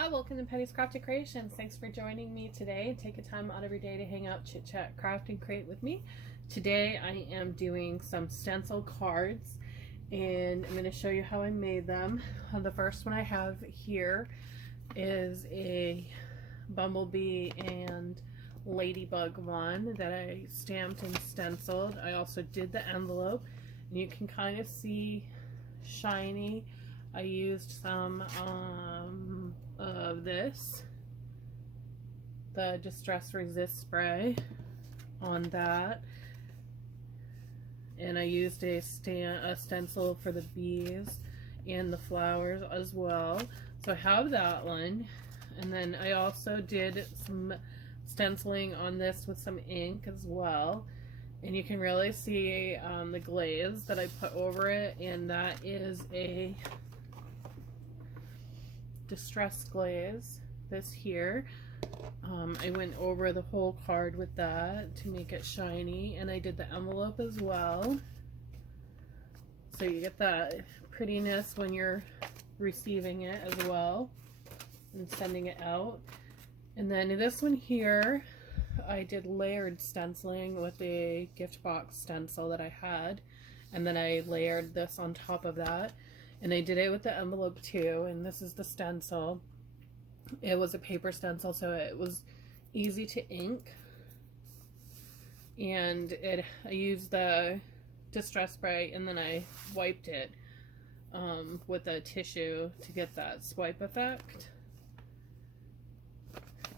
Hi, welcome to Penny's Crafted Creations. Thanks for joining me today. Take a time out of your day to hang out, chit chat, craft, and create with me. Today I am doing some stencil cards and I'm going to show you how I made them. The first one I have here is a bumblebee and ladybug one that I stamped and stenciled. I also did the envelope and you can kind of see shiny. I used some of this, the Distress Resist spray on that, and I used a stencil for the bees and the flowers as well. So I have that one, and then I also did some stenciling on this with some ink as well, and you can really see the glaze that I put over it, and that is a distressed glaze, this here. I went over the whole card with that to make it shiny, and I did the envelope as well, so you get that prettiness when you're receiving it as well and sending it out. And then this one here, I did layered stenciling with a gift box stencil that I had, and then I layered this on top of that. And I did it with the envelope too, and this is the stencil. It was a paper stencil, so it was easy to ink. And I used the distress spray, and then I wiped it with a tissue to get that swipe effect.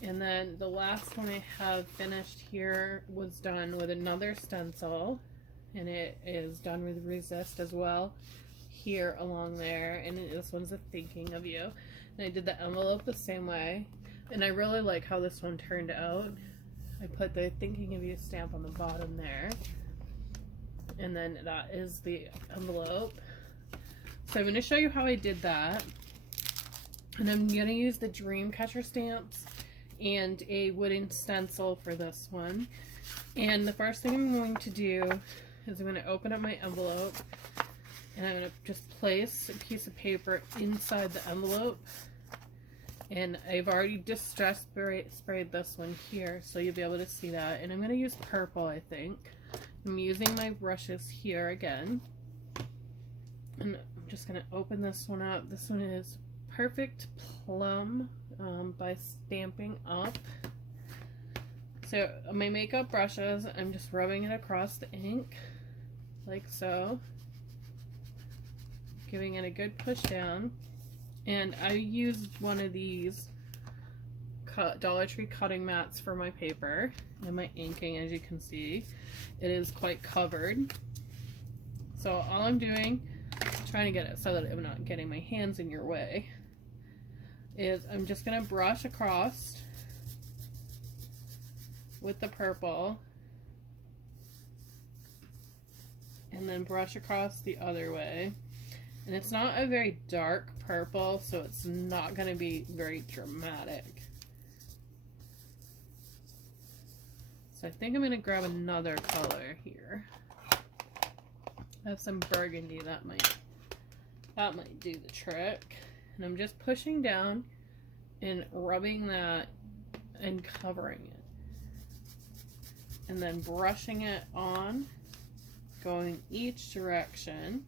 And then the last one I have finished here was done with another stencil, and it is done with resist as well. Here along there, and this one's a thinking of you, and I did the envelope the same way, and I really like how this one turned out. I put the thinking of you stamp on the bottom there, and then that is the envelope. So I'm going to show you how I did that, and I'm going to use the Dreamcatcher stamps and a wooden stencil for this one. And the first thing I'm going to do is I'm going to open up my envelope, and I'm going to just place a piece of paper inside the envelope. And I've already distress sprayed this one here, so you'll be able to see that. And I'm going to use purple, I think. I'm using my brushes here again. And I'm just going to open this one up. This one is Perfect Plum by Stamping Up. So my makeup brushes, I'm just rubbing it across the ink, like so. Giving it a good push down, and I used one of these Dollar Tree cutting mats for my paper and my inking. As you can see, it is quite covered, so all I'm doing, trying to get it so that I'm not getting my hands in your way, is I'm just going to brush across with the purple and then brush across the other way. And it's not a very dark purple, so it's not going to be very dramatic. So I think I'm going to grab another color here. I have some burgundy that might do the trick. And I'm just pushing down and rubbing that and covering it. And then brushing it on, going each direction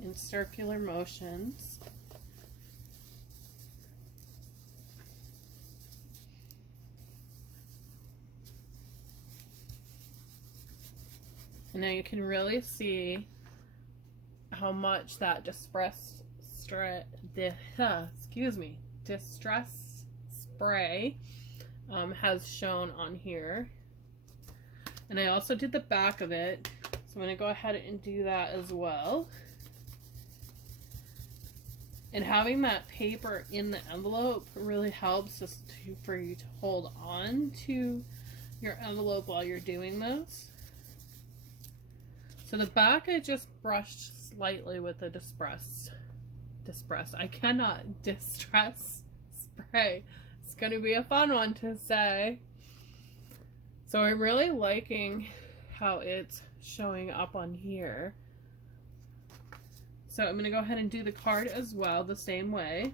in circular motions. And now you can really see how much that distress spray has shown on here. And I also did the back of it, so I'm going to go ahead and do that as well. And having that paper in the envelope really helps for you to hold on to your envelope while you're doing this. So the back I just brushed slightly with the distress spray. It's going to be a fun one to say. So I'm really liking how it's showing up on here. So I'm going to go ahead and do the card as well the same way.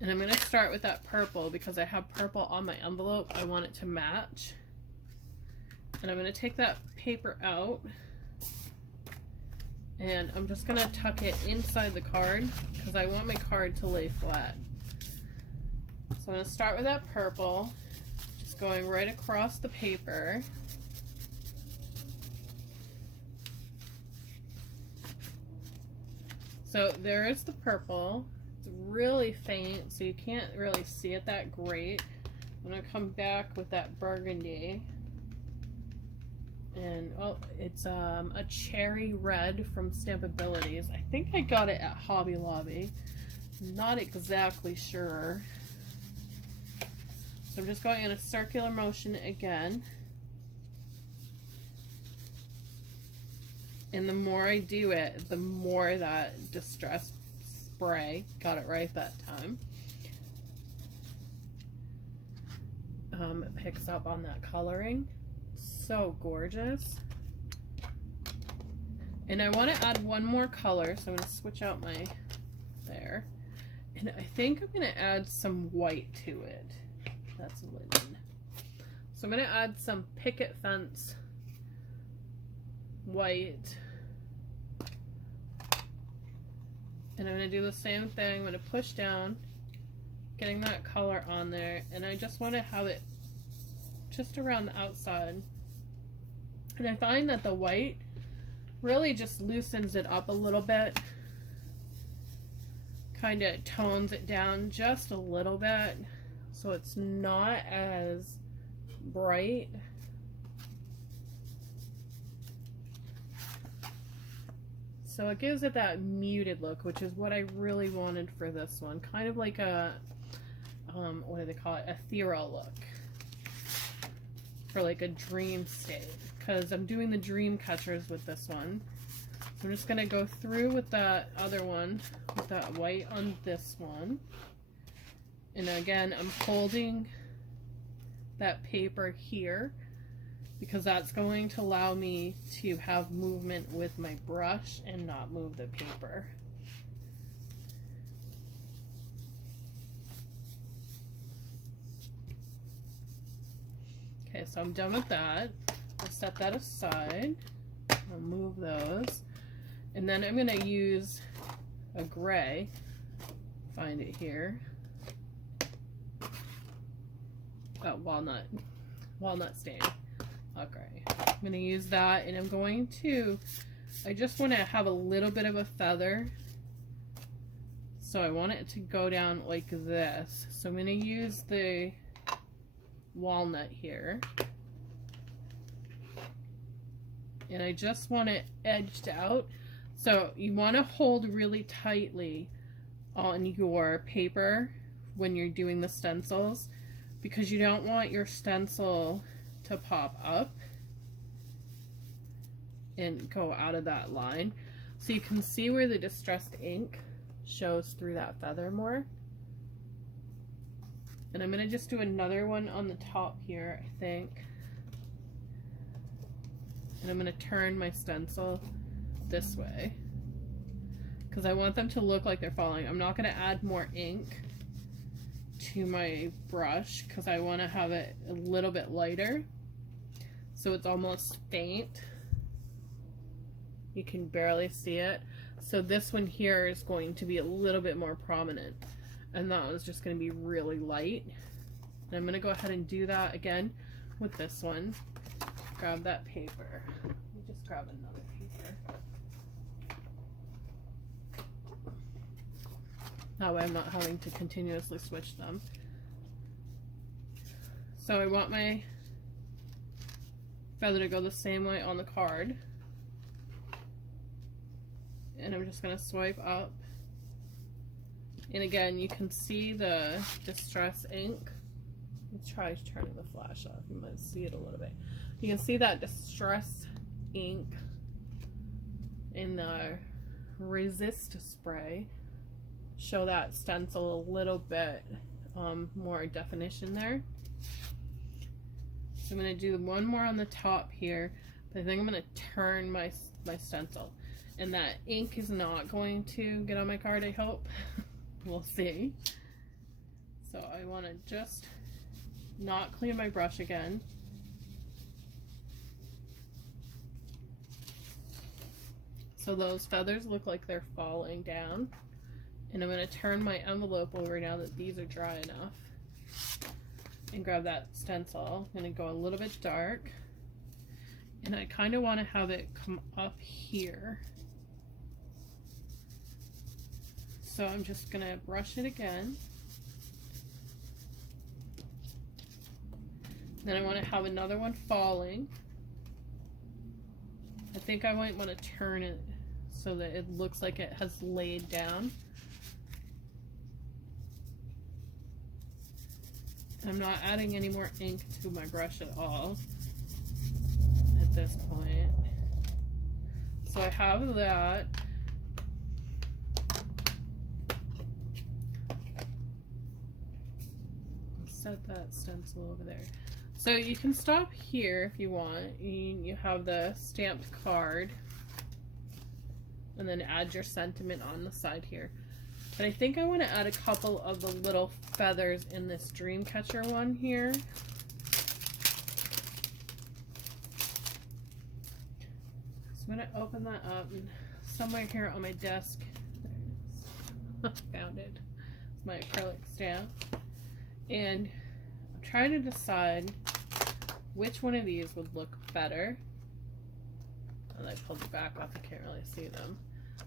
And I'm going to start with that purple because I have purple on my envelope. I want it to match. And I'm going to take that paper out. And I'm just going to tuck it inside the card because I want my card to lay flat. So I'm going to start with that purple, just going right across the paper. So there is the purple. It's really faint, so you can't really see it that great. I'm going to come back with that burgundy. And oh, it's a cherry red from Stampabilities. I think I got it at Hobby Lobby. Not exactly sure. So I'm just going in a circular motion again. And the more I do it, the more that Distress Spray, got it right that time, it picks up on that coloring. So gorgeous. And I want to add one more color, so I'm going to switch out my there. And I think I'm going to add some white to it. That's linen. So I'm going to add some Picket Fence white. And I'm going to do the same thing. I'm going to push down, getting that color on there. And I just want to have it just around the outside. And I find that the white really just loosens it up a little bit. Kind of tones it down just a little bit. So it's not as bright. So it gives it that muted look, which is what I really wanted for this one. Kind of like a, what do they call it? Ethereal look. For like a dream state. Because I'm doing the dream catchers with this one. So I'm just going to go through with that other one, with that white on this one. And again, I'm holding that paper here because that's going to allow me to have movement with my brush and not move the paper. Okay, so I'm done with that. I'll set that aside. I'll move those. And then I'm going to use a gray. Find it here. Oh, walnut stain. Okay. I'm going to use that, and I'm going to, I just want to have a little bit of a feather. So I want it to go down like this. So I'm going to use the walnut here. And I just want it edged out. So you want to hold really tightly on your paper when you're doing the stencils, because you don't want your stencil to pop up and go out of that line. So you can see where the distressed ink shows through that feather more. And I'm going to just do another one on the top here, I think. And I'm going to turn my stencil this way because I want them to look like they're falling. I'm not going to add more ink to my brush because I want to have it a little bit lighter so it's almost faint. You can barely see it. So this one here is going to be a little bit more prominent, and that one's just going to be really light. And I'm going to go ahead and do that again with this one. Grab that paper. Let me just grab another paper. That way I'm not having to continuously switch them. So I want my feather to go the same way on the card. And I'm just going to swipe up. And again, you can see the distress ink. Let's try turning the flash off. You might see it a little bit. You can see that distress ink in the resist spray. Show that stencil a little bit more definition there. So I'm going to do one more on the top here, but I think I'm going to turn my stencil. And that ink is not going to get on my card, I hope. We'll see. So I want to just not clean my brush again. So those feathers look like they're falling down. And I'm going to turn my envelope over now that these are dry enough. And grab that stencil. I'm going to go a little bit dark. And I kind of want to have it come up here. So I'm just going to brush it again. Then I want to have another one falling. I think I might want to turn it so that it looks like it has laid down. I'm not adding any more ink to my brush at all at this point. So I have that. Set that stencil over there. So you can stop here if you want. You have the stamped card and then add your sentiment on the side here. But I think I want to add a couple of the little feathers in this Dreamcatcher one here. So I'm going to open that up, and somewhere here on my desk, found it. It's my acrylic stamp. And I'm trying to decide which one of these would look better. And I pulled it back off, I can't really see them.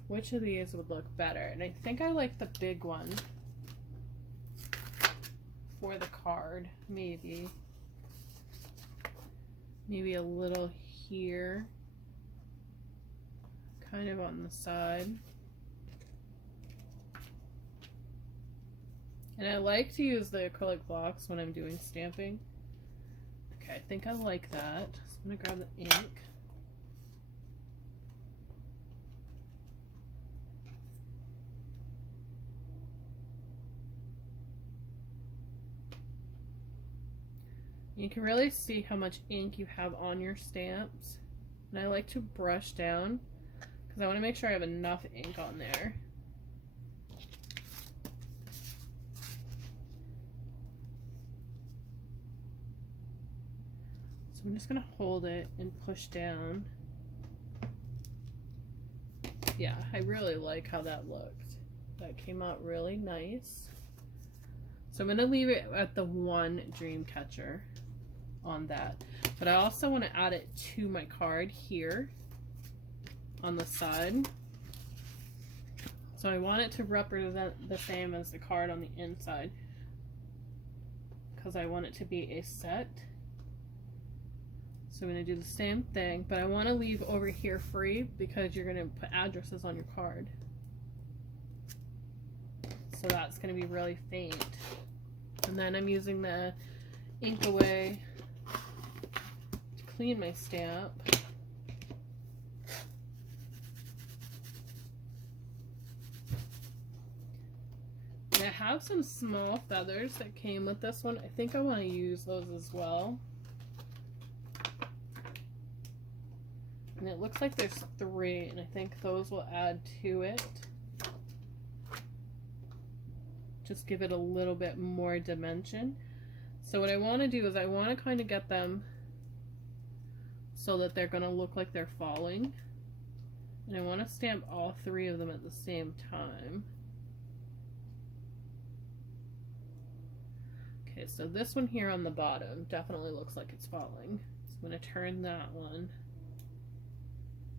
Which of these would look better? And I think I like the big one for the card, maybe. Maybe a little here, kind of on the side. And I like to use the acrylic blocks when I'm doing stamping. Okay, I think I like that. So I'm gonna grab the ink. You can really see how much ink you have on your stamps. And I like to brush down because I want to make sure I have enough ink on there. So I'm just going to hold it and push down. Yeah, I really like how that looked. That came out really nice. So I'm going to leave it at the one Dreamcatcher on that. But I also want to add it to my card here on the side. So I want it to represent the same as the card on the inside because I want it to be a set. So I'm going to do the same thing, but I want to leave over here free because you're going to put addresses on your card. So that's going to be really faint. And then I'm using the ink away to clean my stamp. And I have some small feathers that came with this one. I think I want to use those as well. And it looks like there's 3, and I think those will add to it. Just give it a little bit more dimension. So what I want to do is I want to kind of get them so that they're going to look like they're falling. And I want to stamp all 3 of them at the same time. Okay, so this one here on the bottom definitely looks like it's falling. So I'm going to turn that one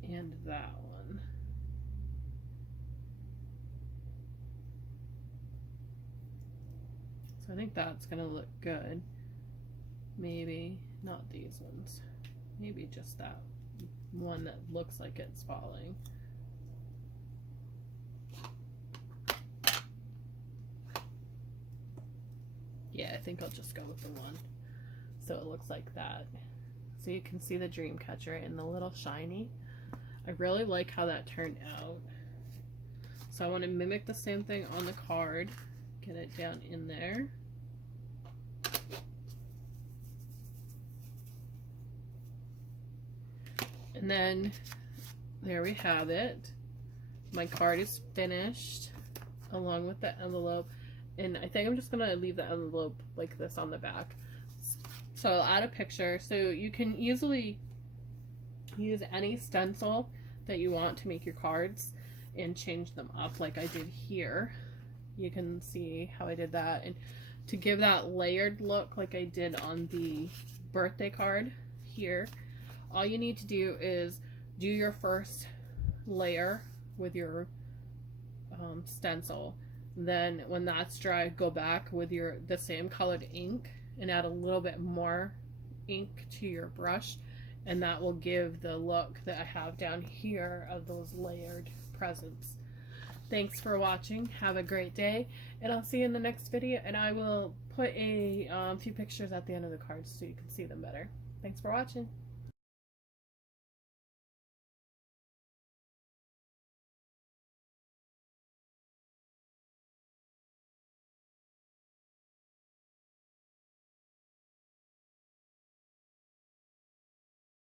and that one. So I think that's gonna look good. Maybe not these ones. Maybe just that one that looks like it's falling. Yeah, I think I'll just go with the one. So it looks like that. So you can see the Dreamcatcher and the little shiny. I really like how that turned out. So I want to mimic the same thing on the card. Get it down in there. And then there we have it. my card is finished along with the envelope, and I think I'm just gonna leave the envelope like this on the back. So I'll add a picture, so you can easily use any stencil that you want to make your cards and change them up like I did here. You can see how I did that, and to give that layered look like I did on the birthday card here, all you need to do is do your first layer with your stencil. Then when that's dry, go back with the same colored ink and add a little bit more ink to your brush, and that will give the look that I have down here of those layered presents. Thanks for watching. Have a great day, and I'll see you in the next video, and I will put a few pictures at the end of the cards so you can see them better. Thanks for watching.